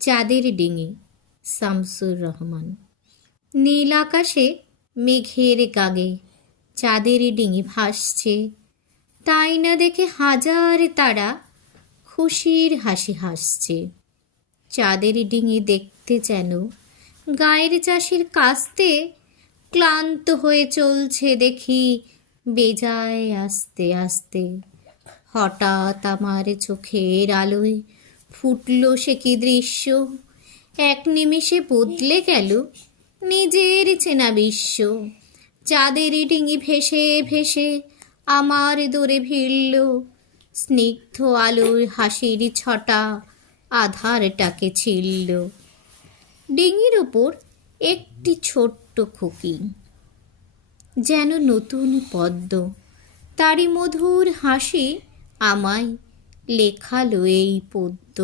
চাঁদের ডিঙি, শামসুর রহমান। নীল আকাশে মেঘের গাগে চাঁদের ডিঙি ভাসছে, তাই না দেখে হাজার তারা খুশির হাসি হাসছে। চাঁদের ডিঙি দেখতে যেন গায়ের চাষির কাস্তে ক্লান্ত হয়ে চলছে দেখি বেজায় আস্তে আস্তে। হঠাৎ আমার চোখের আলোয় ফুটল সে কি দৃশ্য, এক নিমিষে বদলে গেল নিজের চেনা বিশ্ব। চাঁদের ডিঙি ভেসে ভেসে আমার দোরে ভিড়ল, স্নিগ্ধ আলোর হাসির ছটা আধারটাকে ছিলল। ডিঙির ওপর একটি ছোট্ট খুকি, যেন নতুন পদ্ম, তারই মধুর হাসি আমায় লেখালো এই পদ্য।